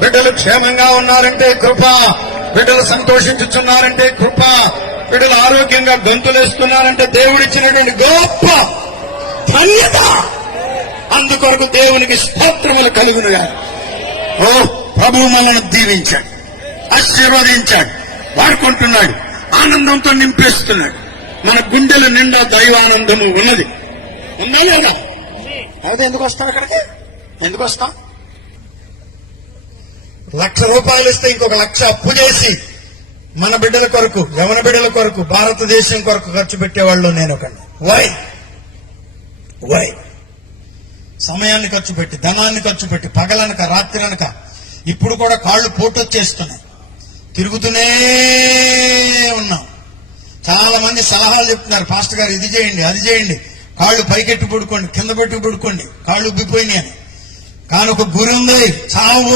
బిడ్డలు క్షేమంగా ఉన్నారంటే కృప బిడ్డలు సంతోషించుచున్నారంటే కృప బిడ్డలు ఆరోగ్యంగా గంతులేస్తున్నారంటే దేవుడిచ్చినటువంటి గొప్ప ధన్యత అందుకొరకు దేవునికి స్తోత్రములు కలుగునుగా ఓ ప్రభు మనల్ని దీవించాడు ఆశీర్వదించాడు వాడుకుంటున్నాడు ఆనందంతో నింపేస్తున్నాడు. మన గుండెల నిండా దైవానందము ఉన్నది. ఉందా లేదా? అదే ఎందుకు వస్తాం అక్కడికి? ఎందుకు వస్తాం లక్ష రూపాయలు ఇస్తే ఇంకొక లక్ష అప్పు చేసి మన బిడ్డల కొరకు యవన బిడ్డల కొరకు భారతదేశం కొరకు ఖర్చు పెట్టేవాళ్ళు నేను ఒక వై వై సమయాన్ని ఖర్చు పెట్టి ధనాన్ని ఖర్చు పెట్టి పగలనక రాత్రి అనక ఇప్పుడు కూడా కాళ్ళు పోటొచ్చేస్తున్నాయి. తిరుగుతూనే ఉన్నాం. చాలా మంది సలహాలు చెప్తున్నారు పాస్టర్ గారు ఇది చేయండి అది చేయండి. కాళ్ళు పైకెట్టి పడుకోండి కింద పెట్టి పడుకోండి కాళ్ళు ఉబ్బిపోయినాయి అని. కానీ ఒక గురి ఉంది చావు